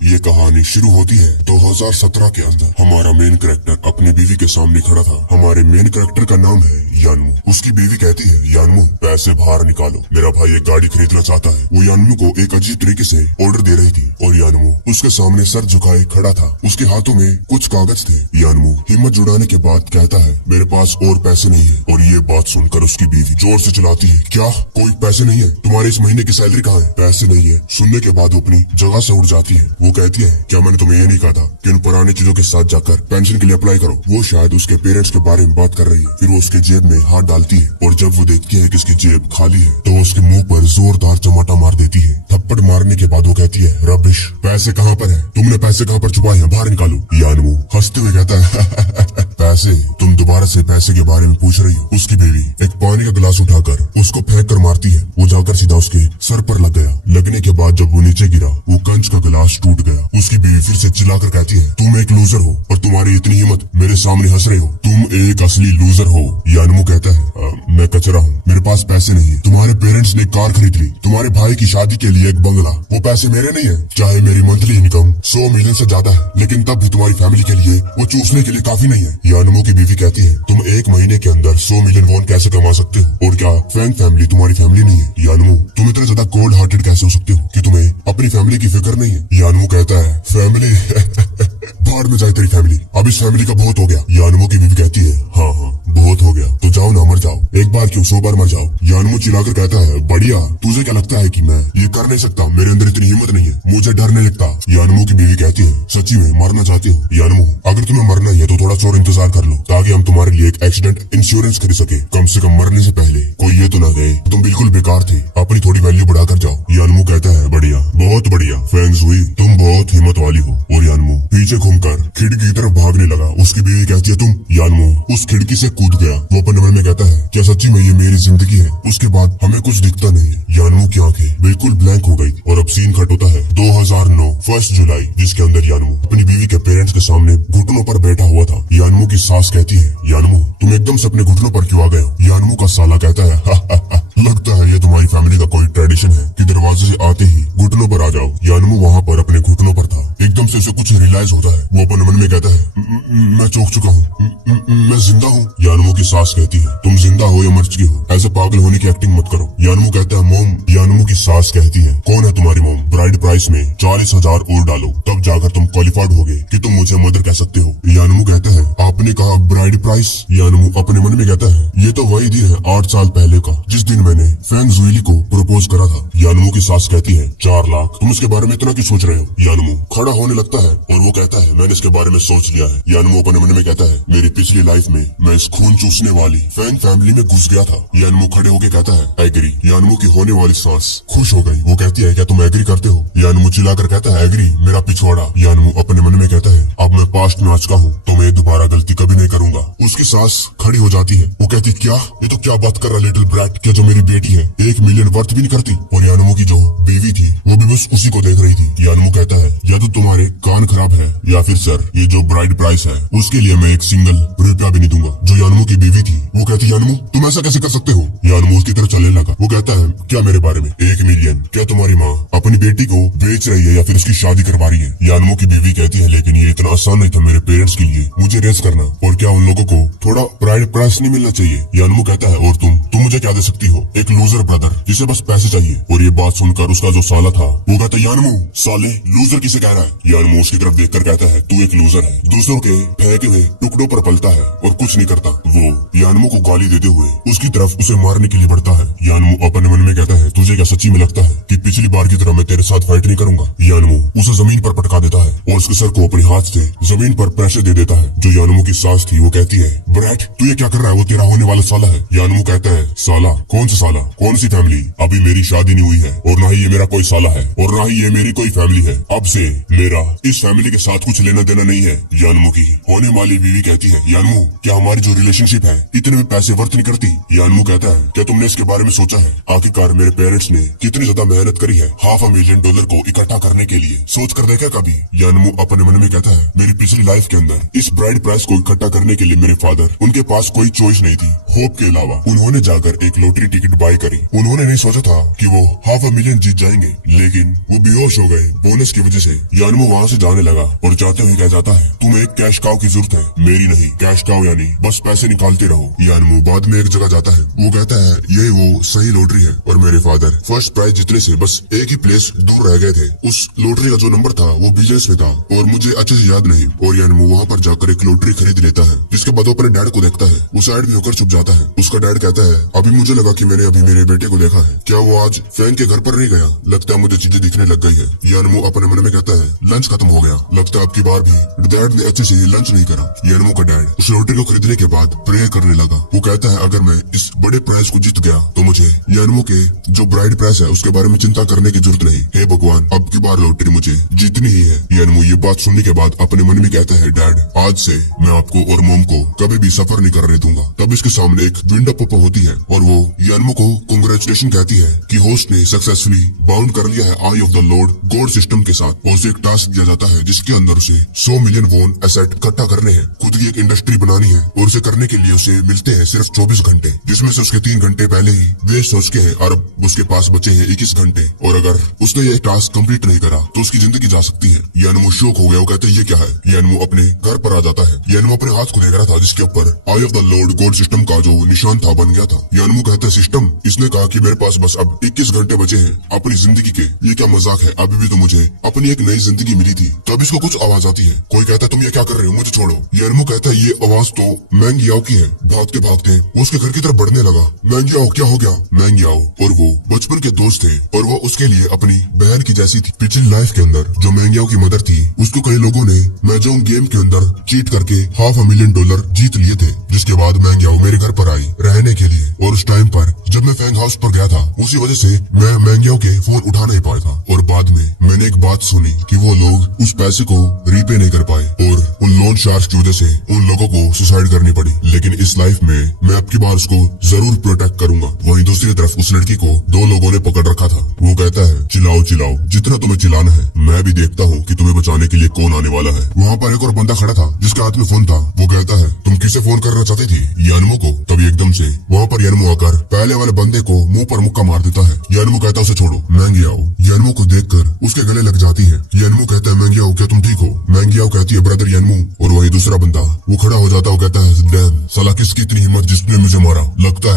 ये कहानी शुरू होती है 2017 के अंदर। हमारा मेन कैरेक्टर अपनी बीवी के सामने खड़ा था। हमारे मेन कैरेक्टर का नाम है यानमू। उसकी बीवी कहती है, यानमू पैसे बाहर निकालो, मेरा भाई एक गाड़ी खरीदना चाहता है। वो यानमू को एक अजीब तरीके से ऑर्डर दे रही थी और यानमू उसके सामने सर झुकाए खड़ा था। उसके हाथों में कुछ कागज थे। यानमू हिम्मत जुटाने के बाद कहता है, मेरे पास और पैसे नहीं है। और ये बात सुनकर उसकी बीवी जोर से चिल्लाती है, क्या कोई पैसे नहीं है? तुम्हारे इस महीने की सैलरी कहाँ है? पैसे नहीं है सुनने के बाद वो अपनी जगह से उठ जाती है। वो कहती है, क्या मैंने तुम्हें ये नहीं कहा था कि उन पुरानी चीजों के साथ जाकर पेंशन के लिए अप्लाई करो? वो शायद उसके पेरेंट्स के बारे में बात कर रही है। फिर वो उसके जेब में हाथ डालती है और जब वो देखती है कि उसकी जेब खाली है तो उसके मुंह पर जोरदार चमाटा मार देती है। थप्पड़ मारने के बाद वो कहती है, रबिश, पैसे कहाँ पर है? तुमने पैसे कहाँ पर छुपाए हैं? बाहर निकालो। यानमू हंसते हुए कहता है, पैसे? तुम दोबारा से पैसे के बारे में पूछ रही हो? उसकी बीवी एक पानी का गिलास उठाकर उसको फेंक कर मारती है। वो जाकर सीधा उसके सर पर लग गया। लगने के बाद जब वो नीचे गिरा वो कंच का गिलास टूट गया। उसकी बीवी फिर से चिल्लाकर कहती है, तुम एक लूजर हो और तुम्हारी इतनी हिम्मत, मेरे सामने हंस रहे हो, तुम एक असली लूजर हो। यानमू कहता है, मैं कचरा हूँ, मेरे पास पैसे नहीं है। तुम्हारे पेरेंट्स ने कार खरीद ली, तुम्हारे भाई की शादी के लिए एक बंगला, वो पैसे मेरे नहीं है। चाहे मेरी मंथली इनकम 100 मिलियन से ज्यादा है, लेकिन तब भी तुम्हारी फैमिली के लिए वो चूसने के लिए काफी नहीं है। यानमू की बीवी कहती है, तुम एक महीने के अंदर 100 मिलियन वॉन कैसे कमा सकते हो? और क्या फैंग फैमिली तुम्हारी फैमिली नहीं है? यानमू तुम इतने ज्यादा कोल्ड हार्टेड कैसे हो सकते हो कि तुम्हें अपनी फैमिली की फिक्र नहीं है? यानमू कहता है, फैमिली बाहर में जाए तेरी फैमिली, अब इस फैमिली का बहुत हो गया। यानमू की बीवी कहती है, हाँ हाँ बहुत हो गया, तो जाओ ना मर जाओ, एक बार क्यों 100 बार मर जाओ। यानमू चिल्लाकर कहता है, बढ़िया, तुझे क्या लगता है कि मैं ये कर नहीं सकता? मेरे अंदर इतनी हिम्मत नहीं है, मुझे डर नहीं लगता। यानमू की बीवी कहती है, सच्ची में मरना चाहती हो? यानमू अगर तुम्हें मरना ही है तो थोड़ा और इंतजार कर लो ताकि हम तुम्हारे लिए एक एक्सीडेंट इंश्योरेंस खरीद सके। कम से कम मरने से पहले कोई ये तो ना कहे तुम बिल्कुल बेकार थे, अपनी थोड़ी वैल्यू बढ़ाकर जाओ। यानमू कहता है, बढ़िया, बहुत बढ़िया फेंग शुई, तुम बहुत हिम्मत वाली हो। और यानमू पीछे घूमकर खिड़की की तरफ भागने लगा। उसकी बीवी कहती है, तुम? यानमू उस खिड़की से कूद गया। वो अपने मन में कहता है, क्या सच्ची में ये मेरी जिंदगी है? उसके बाद हमें कुछ दिखता नहीं है। यानमू की आंखें बिल्कुल ब्लैंक हो गई और अब सीन कट होता है 2009 1 जुलाई, जिसके अंदर यानमू अपनी बीवी के पेरेंट्स के सामने घुटनों पर बैठा हुआ था। यानमू की सास कहती है, यानमू तुम एकदम से अपने घुटनों पर क्यों आ गए हो? यानमू का साला कहता है, हा, हा, हा, लगता है ये तुम्हारी फैमिली का कोई ट्रेडिशन है कि दरवाजे से आते ही घुटनों पर आ जाओ। यानमू वहाँ पर अपने घुटनों पर था। एकदम से उसे कुछ रियलाइज होता है। वो अपने मन में कहता है, मैं चौंक चुका हूँ, मैं जिंदा हूँ। यानमू की सास कहती है, तुम जिंदा हो या मर चुकी हो? ऐसे पागल होने की एक्टिंग मत करो। यानमू कहता है, मोम। यानमू की सास कहती है, कौन है तुम्हारी मोम? ब्राइड प्राइस में 40,000 और डालो, तब जाकर तुम क्वालिफाइड होगे कि तुम मुझे मदर कह सकते हो। यानमू कहता है, आपने कहा ब्राइड प्राइस? यानमू अपने मन में कहता है, ये तो वही दिन है 8 साल पहले का जिस दिन मैंने फेंग जुइली को प्रपोज करा था। यानमू की सास कहती है, 4 लाख। तुम इसके बारे में इतना क्यों सोच रहे हो? यानमू खड़ा होने लगता है और वो कहता है, मैंने इसके बारे में सोच लिया है। यानमू अपने मन में कहता है, मेरी पिछली लाइफ में मैं इस खून चूसने वाली फैंग फैमिली में घुस गया था। यानमू खड़े होके कहता है, एग्री। यानमू की होने वाली सास खुश हो गई। वो कहती है, क्या तुम एग्री करते हो? यानमू चिल्लाकर कहता है, एग्री मेरा पिछवाड़ा। यानमू अपने मन में कहता है, अब मैं पास्ट में आ चुका हूँ तो मैं दोबारा गलती कभी नहीं करूंगा। उसकी सास खड़ी हो जाती है। वो कहती, क्या ये तो क्या बात कर रहा लिटिल ब्रैट, क्या जो मेरी बेटी है 1 मिलियन वर्थ भी नहीं करती? और यानमू की जो बीवी थी वो भी बस उसी को देख रही थी। यानमू कहता है, या तो तुम्हारे कान खराब है या फिर सर, ये जो ब्राइड प्राइस है उसके लिए मैं एक सिंगल रुपया भी नहीं दूंगा। जो यानमू की बीवी थी वो कहती, यानमू तुम ऐसा कैसे कर सकते हो? यानमू उसकी तरफ चलने लगा। वो कहता है, क्या मेरे बारे में? 1 मिलियन? क्या तुम्हारी माँ अपनी बेटी को बेच रही है या फिर उसकी शादी करवा रही है? यानमू की बीवी कहती है, लेकिन ये इतना आसान नहीं था मेरे पेरेंट्स के लिए मुझे रेस करना, और क्या उन लोगों को थोड़ा ब्राइड प्राइस नहीं मिलना चाहिए? यानमू कहता है, और तुम मुझे क्या दे सकती हो? एक लूजर ब्रदर जिसे बस पैसे चाहिए। और ये बात सुनकर उसका जो साला था वो कहता है, यानमू साले लूजर किसे कह रहा है? यानमू उसकी तरफ देखकर कहता है, तू एक लूजर है, दूसरों के फेंके हुए टुकड़ों पर पलता है और कुछ नहीं करता। वो यानमू को गाली देते हुए उसकी तरफ उसे मारने के लिए बढ़ता है। यानमू अपने मन में कहता है, तुझे क्या सच्ची में लगता है कि पिछली बार की तरह मैं तेरे साथ फाइट नहीं करूंगा? यानमू उसे जमीन पर पटका देता है और उसके सर को अपने हाथ से जमीन पर प्रेशर दे देता है। जो यानमू की सास थी वो कहती है, ब्रैट तू ये क्या कर रहा है? वो तेरा होने वाला साला है। यानमू कहता है, साला? कौन सा साला? कौन सी फैमिली? अभी मेरी शादी नहीं हुई है और ना ही ये मेरा कोई साला है और ना ही ये मेरी कोई फैमिली है। अब से मेरा इस फैमिली के साथ कुछ लेना देना नहीं है। यानमू की होने वाली बीवी कहती है, यानमू क्या हमारी जो रिलेशनशिप है इतने में पैसे वर्थ नहीं करती? यानमू कहता है, क्या तुमने इसके बारे में सोचा है? आखिरकार मेरे पेरेंट्स ने कितनी ज्यादा मेहनत करी है $500,000 को इकट्ठा करने के लिए, सोच कर देखा कभी? यानमू अपने मन में कहता है, मेरी पिछली लाइफ के अंदर इस ब्राइड प्राइस को इकट्ठा करने के लिए मेरे फादर, उनके पास कोई चॉइस नहीं थी होप के अलावा। उन्होंने जाकर एक लॉटरी टिकट बाय करी। उन्होंने नहीं सोचा था कि वो $500,000 जीत जाएंगे, लेकिन वो बेहोश हो गए बोनस की वजह से। यानमो वहाँ से जाने लगा और जाते हुए कह जाता है, तुम्हें एक कैश काउ की जरूरत है, मेरी नहीं। कैश काउ यानी बस पैसे निकालते रहो। यानमो बाद में एक जगह जाता है, वो कहता है यही वो सही लॉटरी है और मेरे फादर फर्स्ट प्राइज जीतने से बस एक ही प्लेस दूर रह गए थे। उस लॉटरी का जो नंबर था वो बिलियंस में था और मुझे अच्छे से याद नहीं। और यानमो वहाँ पर जाकर एक लॉटरी खरीद लेता है, जिसके बाद वो अपने डैड को देखता है। वो साइड में होकर छुप जाता है। उसका डैड कहता है, अभी मुझे लगा कि मैंने अभी मेरे बेटे को देखा है, क्या वो आज फैन के घर पर नहीं गया? लगता है मुझे चीजें दिखने लग गई है। यानमो अपने मन में कहता है, लंच खत्म हो गया, लगता है अब की बार भी डैड ने अच्छे से लंच नहीं करा। यानमो का डैड उस लॉटरी को खरीदने के बाद प्रे करने लगा। वो कहता है, अगर मैं इस बड़े प्राइज को जीत गया तो मुझे यानमो के जो ब्राइड प्राइस है उसके बारे में चिंता करने की जरूरत नहीं। हे भगवान, अब की बार लॉटरी मुझे जीतनी ही है। यानमो ये बात सुनने के बाद अपने मन में कहता है, डैड आज से मैं आपको और मोम को कभी भी सफर नहीं करने दूंगा। तब इसके सामने एक विंडो पॉप होती है और वो यानमो को कांग्रेचुलेशन कहती है कि होस्ट ने सक्सेसफुली बाउंड कर लिया है eye of the lord god system के साथ। और उसे एक टास्क दिया जाता है जिसके अंदर उसे 100 मिलियन वोन एसेट इकट्ठा करने हैं, खुद की एक इंडस्ट्री बनानी है। और उसे करने के लिए उसे मिलते हैं सिर्फ 24 घंटे, जिसमें से उसके 3 घंटे पहले ही वेस्ट हो चुके हैं और अब उसके पास बचे हैं 21 घंटे। और अगर उसने ये टास्क कंप्लीट नहीं करा तो उसकी जिंदगी जा सकती है। यानमो शॉक हो गया। वो कहते हैं, ये क्या है? यानमो अपने घर पर आ जाता है। यानमो अपने हाथ को देख रहा था जिसके ऊपर eye of the lord god system का जो निशान था बन गया था। यानमो कहता है, सिस्टम, इसने कहा कि मेरे पास बस अब 21 घंटे बचे हैं अपनी जिंदगी के। ये क्या मजाक है? अभी भी तो मुझे अपनी एक नई जिंदगी मिली थी। तब इसको कुछ आवाज आती है। कोई कहता है, तुम ये क्या कर रहे हो, मुझे छोड़ो। यानमो कहता है, ये आवाज तो मैंग याओ की है। भागते भागते वो उसके घर की तरफ बढ़ने लगा। मैंग याओ, क्या हो गया? मैंग याओ और वो बचपन के दोस्त थे और वो उसके लिए अपनी बहन की जैसी थी। पिछली लाइफ के अंदर जो मैंग याओ की मदर थी, उसको कई लोगों ने महजोंग गेम के अंदर चीट करके $500,000 जीत लिए थे। जिसके बाद मैंग याओ मेरे घर पर आई रहने के लिए। और उस टाइम पर जब मैं फैंग हाउस पर गया था, उसी वजह से मैं मैंग याओ के फोन उठा नहीं पाया था। और बाद में मैंने एक बात सुनी कि वो लोग उस पैसे को रीपे नहीं कर पाए और उन लोन शार्क्स की वजह से उन लोगों को सुसाइड करनी पड़ी। लेकिन इस लाइफ में मैं अब की बार उसको जरूर प्रोटेक्ट करूंगा। वहीं दूसरी तरफ उस लड़की को 2 लोगों ने पकड़ रखा था। वो कहता है, चिल्लाओ चिल्लाओ जितना तुम्हें चिल्लाना है, मैं भी देखता हूँ कि तुम्हें बचाने के लिए कौन आने वाला है। वहाँ पर एक और बंदा खड़ा था जिसके हाथ में फोन था। वो कहता है, तुम किसे फोन करना चाहती थी? यानमो को। तभी एकदम से वहाँ पर यानमो आकर पहले वाले बंदे को मुंह पर मुक्का मार देता है। यानमो कहता है, उसे छोड़ो। मैंग याओ यानमो को देखकर उसके गले लग जाती है। यानमो कहता है, मैंग याओ क्या तुम ठीक हो? मैंग याओ कहती है, ब्रदर यानमो। और वही दूसरा बंदा वो खड़ा हो जाता है। वो कहता है, डैम, साला किसकी इतनी हिम्मत जिसने मुझे मारा? लगता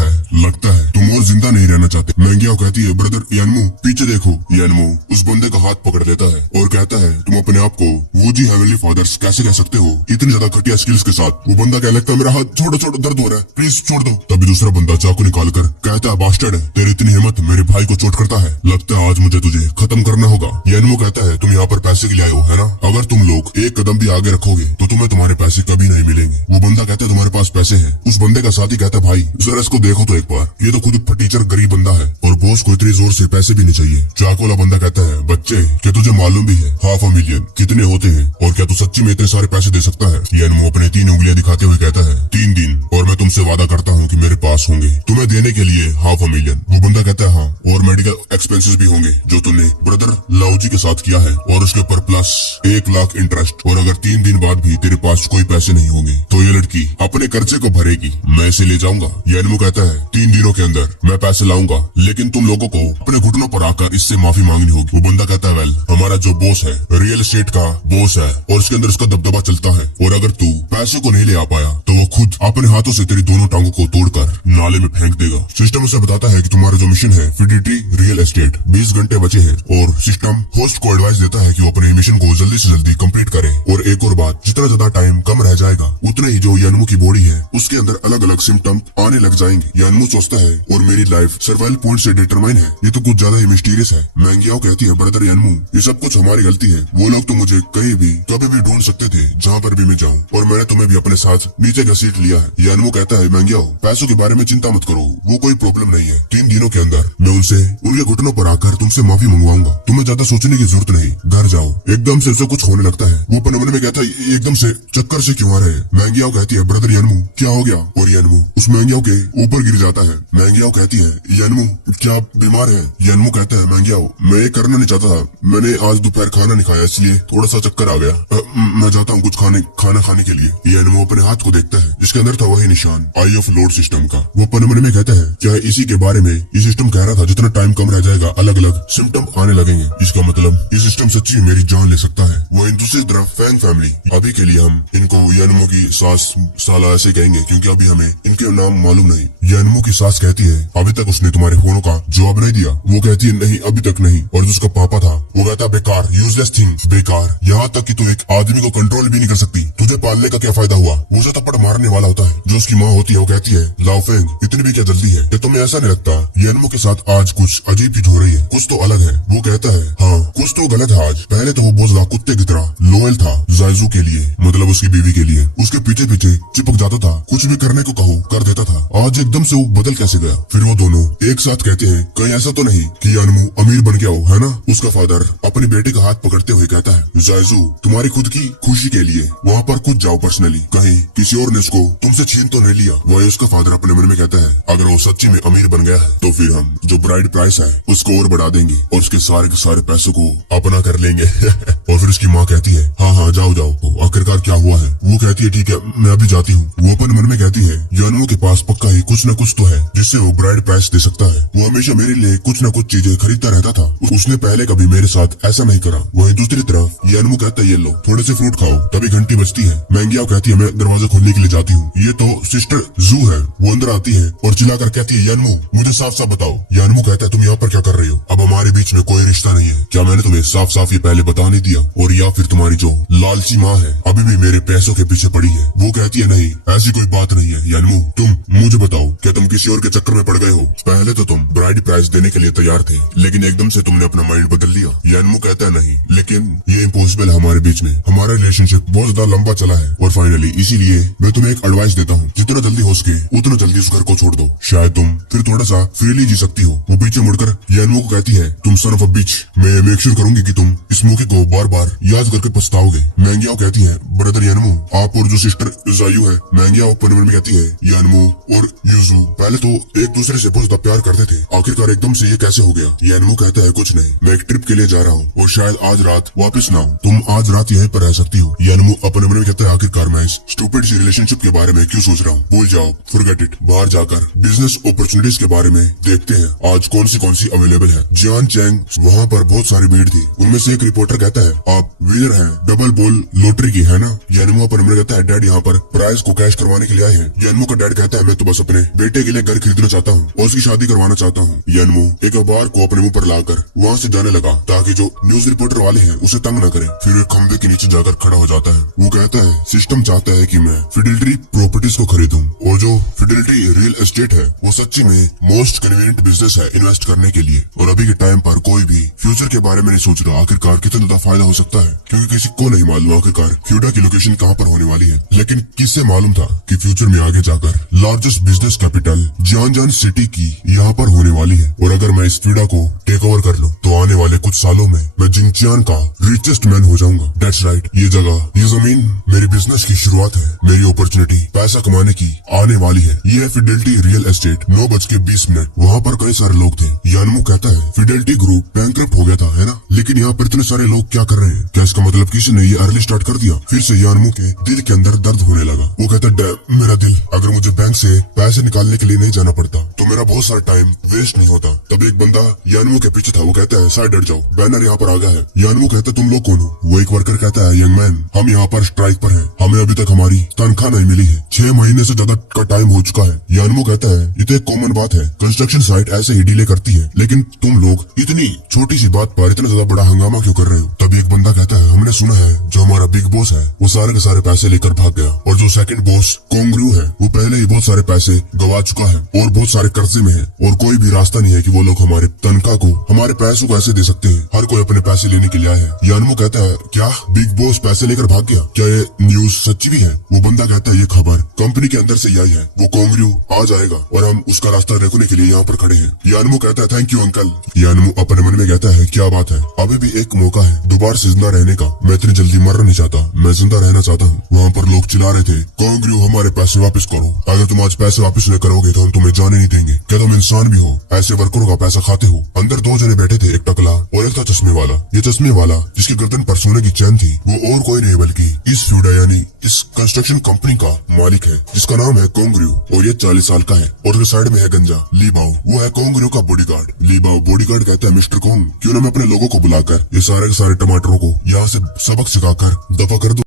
है तुम और जिंदा नहीं रहना चाहते। मैंग याओ कहती है, ब्रदर यानमो पीछे देखो। यानमो उस बंदे का हाथ पकड़ लेता है और कहता है, तुम अपने आप को वो जी हेवनली फादर्स कैसे कह सकते हो इतनी ज्यादा घटिया स्किल्स के साथ? वो बंदा कहने लगता है, मेरा हाथ छोड़ो छोड़ो, दर्द हो रहा है, प्लीज छोड़ दो। तभी दूसरा बंदा चाकू निकालकर कहता है, बास्टर्ड, तेरी इतनी हिम्मत मेरे भाई को चोट करता है, लगता है आज मुझे तुझे खत्म करना होगा। यानमो कहता है, तुम यहाँ पर पैसे के लिए आए हो है ना? अगर तुम लोग एक कदम भी आगे रखोगे तो तुम्हें तुम्हारे पैसे कभी नहीं मिलेंगे। वो बंदा कहता है, तुम्हारे पास पैसे हैं? उस बंदे का साथी कहता है, भाई जरा इसको देखो तो एक बार, ये तो खुद फटीचर गरीब बंदा है और बॉस को इतनी जोर से पैसे भी नहीं चाहिए। चाकू वाला बंदा कहता है, बच्चे क्या तुझे मालूम भी है $500,000 कितने होते हैं? और क्या तू सच्ची में इतने सारे पैसे दे सकता है? यानमो अपने 3 उंगलियां दिखाते हुए कहता है, 3 दिन और मैं तुमसे वादा करता हूँ कि मेरे पास होंगे तुम्हें देने के लिए $500,000। वो बंदा कहता है, हाँ, और मेडिकल एक्सपेंसेस भी होंगे जो तुमने ब्रदर लाओजी के साथ किया है और उसके ऊपर प्लस 1 लाख इंटरेस्ट। और अगर 3 दिन बाद भी तेरे पास कोई पैसे नहीं होंगे तो ये लड़की अपने कर्जे को भरेगी, मैं इसे ले जाऊंगा। यानमो कहता है, 3 दिनों के अंदर मैं पैसे लाऊंगा, लेकिन तुम लोगों को अपने घुटनों पर आकर इससे माफी मांगनी होगी। वो बंदा कहता है, वेल, हमारा जो बॉस है रियल एस्टेट का बॉस है और उसके अंदर उसका दबदबा चलता है और अगर तू पैसे को नहीं ले आ पाया तो वो खुद अपने हाथों से तेरी दोनों टांगों को तोड़कर नाले में फेंक देगा। सिस्टम उसे बताता है कि तुम्हारा जो मिशन है फिडिटी रियल एस्टेट, 20 घंटे बचे हैं और सिस्टम होस्ट को एडवाइस देता है कि वो अपने मिशन को जल्दी से जल्दी कंप्लीट करे। और एक और बात, जितना ज्यादा टाइम कम रह जाएगा उतने ही जो यानमो की बॉडी है उसके अंदर अलग अलग सिम्टम आने लग जाएंगे। यानमो सोचता है, और मेरी लाइफ सर्वाइवल पॉइंट से डिटरमाइन है, ये तो कुछ ज्यादा ही मिस्टीरियस है। मैंग याओ कहती है, ब्रदर यानमो, ये सब कुछ हमारी गलती है। वो लोग तो मुझे कहीं भी कभी भी ढूंढ सकते थे जहाँ पर भी मैं जाऊँ, और मैंने तुम्हें भी अपने साथ नीचे घसीट लिया है। यानमो कहता है, मैंग याओ पैसों के बारे में चिंता मत करो, वो कोई प्रॉब्लम नहीं है। 3 दिनों के अंदर मैं उनसे उनके घुटनों पर आकर तुमसे माफी मंगवाऊंगा, तुम्हें ज्यादा सोचने की जरूरत नहीं। घर जाओ। एकदम से उसे कुछ होने लगता है। वो अपने मन में कहता है ये एकदम से चक्कर से क्यों आ रहे हैं। मैंगियाओ कहती है ब्रदर यानमू क्या हो गया, और यानमू उस मैंगियाओ के ऊपर गिर जाता है। मैंगियाओ कहती है यानमू क्या बीमार है। यानमू कहता है मैंगियाओ मैं ये करना नहीं चाहता था, मैंने आज दोपहर खाना नहीं खाया इसलिए थोड़ा सा चक्कर आ गया। मैं जाता हूँ कुछ खाना खाने के लिए। यानमू अपने हाथ को देखता है जिसके अंदर था वही निशान आई ऑफ लॉर्ड सिस्टम का। वो अपने मन में कहता है क्या इसी के बारे में ये सिस्टम कह रहा था जितना टाइम कम रह जाएगा अलग अलग सिम्टम आने लगेंगे। इसका मतलब ये सिस्टम सच्ची मेरी जान ले सकता है। वो इन दूसरी तरफ फैंग फैमिली, अभी के लिए हम इनको यानमू की सास साला ऐसे कहेंगे क्योंकि अभी हमें इनके नाम मालूम नहीं। यानमू की सास कहती है अभी तक उसने तुम्हारे फोनों का जवाब नहीं दिया। वो कहती है नहीं अभी तक नहीं। और जो उसका पापा था वो कहता बेकार, यूजलेस थिंग, बेकार, यहाँ तक कि तू एक आदमी को कंट्रोल भी नहीं कर सकती, तुझे पालने का क्या फायदा हुआ। वो उसे थप्पड़ मारने वाला होता है। जो उसकी माँ होती है वो कहती है लाओ फेंग इतनी भी क्या जल्दी है, कि तुम्हें ऐसा नहीं लगता यानमू के साथ आज कुछ अजीब चीज हो रही है, कुछ तो अलग है। वो कहता है हाँ कुछ तो गलत है आज। पहले तो वो बहुत ज्यादा कुत्ते की तरह लोयल था जायजू के लिए, मतलब उसकी बीवी के लिए, उसके पीछे पीछे चिपक जाता था, कुछ भी करने को कहो कर देता था। आज एकदम से वो बदल कैसे गया। फिर वो दोनों एक साथ कहते हैं कहीं ऐसा तो नहीं कि यानमू अमीर बन गया हो, है ना। उसका फादर अपनी बेटे का हाथ पकड़ते हुए कहता है जायजू तुम्हारी खुद की खुशी के लिए वहाँ पर खुद जाओ पर्सनली, कहीं किसी और ने उसको तुमसे छीन तो नहीं लिया। वही उसका फादर अपने मन में कहता है अगर वो सच्ची में अमीर बन गया है तो फिर हम जो ब्राइड प्राइस है उसको और बढ़ा देंगे और उसके सारे के सारे पैसों को अपना कर लेंगे। और फिर उसकी माँ कहती है हाँ हाँ जाओ जाओ, तो आखिरकार क्या हुआ है। वो कहती है ठीक है मैं अभी जाती हूँ। वो अपने मन में कहती है यानमू के पास पक्का ही कुछ न कुछ तो है जिससे वो ब्राइड प्राइस दे सकता है। वो हमेशा मेरे लिए कुछ न कुछ चीजें खरीदता रहता था, उसने पहले कभी मेरे साथ ऐसा नहीं करा। वहीं दूसरी तरफ यानमू कहता है ये लो थोड़े से फ्रूट खाओ। तभी घंटी बजती है। मैंगियाओ कहती है मैं दरवाजा खोलने के लिए जाती हूँ। ये तो सिस्टर जू है। वो अंदर आती है और चिल्लाकर कहती है यानमू मुझे साफ साफ बताओ। यानमू कहता है तुम यहाँ पर क्या कर रही हो, अब हमारे बीच में कोई रिश्ता नहीं है। क्या मैंने तुम्हें साफ साफ ये पहले बता नहीं दिया, और या फिर तुम्हारी जो लालची माँ है अभी भी मेरे पैसों के पीछे पड़ी है। वो कहती है नहीं ऐसी कोई बात नहीं है यानमू, तुम मुझे बताओ क्या तुम किसी और के चक्कर में पड़ गए हो। पहले तो तुम ब्राइड प्राइस देने के लिए तैयार थे लेकिन एकदम से तुमने अपना माइंड बदल लिया। यानमू कहता है नहीं लेकिन ये इम्पॉसिबल है हमारे बीच में, हमारा रिलेशनशिप बहुत ज्यादा लंबा चला है और फाइनली इसीलिए मैं तुम्हें एक एडवाइस देता हूँ जितना जल्दी हो सके उतना जल्दी उस घर को छोड़ दो, शायद तुम फिर थोड़ा सा फ्रीली जी सकती हो। वो पीछे मुड़कर यानमू को कहती है तुम सन ऑफ अ बिच, मैं मेक श्योर करूंगी कि तुम इस मौके को बार बार याद करके पछताओगे। मैंगियाओ कहती है ब्रदर यानमू आप और जो सिस्टर जायू है। मैंगियाओ अपने मन में कहती है यानमू और यूजू पहले तो एक दूसरे से बहुत ज्यादा प्यार करते थे, आखिरकार एकदम से ये कैसे हो गया। यानमू कहता है कुछ नहीं, मैं एक ट्रिप के लिए जा रहा हूँ और शायद आज रात वापस ना आऊं, तुम आज रात यहीं पर रह सकती हो। यानमू अपने मन में कहता है आखिरकार मैं इस स्टूपिड सी रिलेशनशिप के बारे में क्यों सोच रहा हूँ, भूल जाओ, फॉरगेट इट। बाहर जाकर बिजनेस अपॉर्चुनिटीज के बारे में देखते हैं आज कौन सी अवेलेबल है। जियान चैंग वहाँ पर बहुत सारी भीड़ थी, उनमें से एक रिपोर्टर कहता है आप विनर हैं डबल बॉल लॉटरी की, है ना। यानमू अपने मन में कहता है डैड यहाँ पर प्राइज को कैश करवाने के लिए आए हैं। यानमू का डैड कहता है मैं तो बस अपने बेटे के लिए घर खरीदना चाहता हूँ और उसकी शादी करवाना चाहता हूँ। यानमू एक अखबार को अपने मुंह पर लाकर वहाँ से जाने लगा ताकि जो न्यूज रिपोर्टर वाले हैं उसे तंग न करें। फिर एक खंबे के नीचे जाकर खड़ा हो जाता है। वो कहता है सिस्टम चाहता है कि मैं फिडेलिटी प्रॉपर्टीज को खरीदूं और जो फिडेलिटी रियल एस्टेट है वो सच्ची में मोस्ट कन्वीनियंट बिजनेस है इन्वेस्ट करने के लिए। और अभी के टाइम पर कोई भी फ्यूचर के बारे में नहीं सोच रहा आखिरकार कितना ज्यादा फायदा हो सकता है, क्योंकि किसी को नहीं मालूम आखिरकार फ्यूडा की लोकेशन कहाँ पर होने वाली है। लेकिन किससे मालूम था कि फ्यूचर में आगे जाकर लार्जेस्ट बिजनेस कैपिटल जियानजान सिटी की यहाँ पर होने वाली है। और अगर मैं इस फ्यूडा को टेक ओवर कर लूं तो आने वाले कुछ सालों में मैं जिंगचियान का रिचेस्ट मैन हो जाऊंगा। दैट्स राइट, ये जगह ये जमीन मेरी बिजनेस की शुरुआत है, मेरी अपॉर्चुनिटी पैसा कमाने की आने वाली है। ये है फिडेलिटी रियल एस्टेट। 9:20 वहाँ पर कई सारे लोग थे। यानमू कहता है फिडेलिटी ग्रुप बैंकरप्ट हो गया था, है ना, लेकिन यहाँ पर इतने सारे लोग क्या कर रहे हैं, क्या इसका मतलब किसी ने ये अर्ली स्टार्ट कर दिया। फिर से यानमू के दिल के अंदर दर्द होने लगा। वो कहता है मेरा दिल, अगर मुझे बैंक से पैसे निकालने के लिए नहीं जाना पड़ता तो मेरा बहुत सारा टाइम वेस्ट नहीं होता। तब एक बंदा यानमू के पीछे था, वो कहता है साइड हट जाओ, बैनर यहाँ पर आ गया है। यानमू कहता है तुम लोग कौन हो। वो एक वर्कर कहता है यंग मैन हम यहाँ पर स्ट्राइक पर हैं, हमें अभी तक हमारी तनख्वाह नहीं मिली है, 6 महीने से ज्यादा का टाइम हो चुका है। यानमू कहता है ये तो एक कॉमन बात है, कंस्ट्रक्शन साइट ऐसे ही डिले करती है, लेकिन तुम लोग इतनी छोटी सी बात पर इतना ज्यादा बड़ा हंगामा क्यों कर रहे हो। तभी एक बंदा कहता है हमने सुना है जो हमारा बिग बॉस है वो सारे के सारे पैसे लेकर भाग गया, और जो सेकंड बॉस कोंगरू है वो पहले ही बहुत सारे पैसे गवा चुका है और बहुत सारे कर्जे में है, और कोई भी रास्ता नहीं है कि वो लोग हमारे तनख्वाह को हमारे पैसों को ऐसे दे सकते हैं। हर कोई अपने पैसे लेने के लिए आया है। यानमू कहता है क्या बिग बॉस पैसे लेकर भाग गया, क्या ये न्यूज सच्ची भी है। वो बंदा कहता है ये खबर कंपनी के अंदर से ही आई है, वो कोंगरू आ जाएगा और हम उसका रास्ता रोकने के लिए यहाँ पर खड़े हैं। यानमू कहता है थैंक यू अंकल। यानमू अपने मन में कहता है क्या बात है, अभी भी एक मौका है दोबारा से जिंदा रहने का, मैं इतनी जल्दी मर मरना नहीं चाहता, मैं जिंदा रहना चाहता हूँ। वहाँ पर लोग चिल्ला रहे थे, कांग्रेस हमारे पैसे वापस करो, अगर तुम आज पैसे वापस नहीं करोगे तो हम तुम्हें जाने नहीं देंगे। क्या तुम इंसान भी हो? ऐसे वर्करों का पैसा खाते हो? अंदर दो जने बैठे थे, एक टकला और एक था चश्मे वाला। ये चश्मे वाला जिसकी गर्दन पर सोने की चैन थी, वो और कोई नहीं बल्कि इस फ्यूडा यानी इस कंस्ट्रक्शन कंपनी का मालिक है, जिसका नाम है कोंग्रियो, और ये 40 साल का है। और उसके साइड में है गंजा लीबाओ, वो है कोंग्रियो का बॉडीगार्ड। लीबाओ बॉडीगार्ड कहता है, मिस्टर कोंग, क्यों ना मैं अपने लोगों को बुलाकर ये सारे के सारे टमाटरों को यहाँ से सबक सिखाकर दफा कर दूं।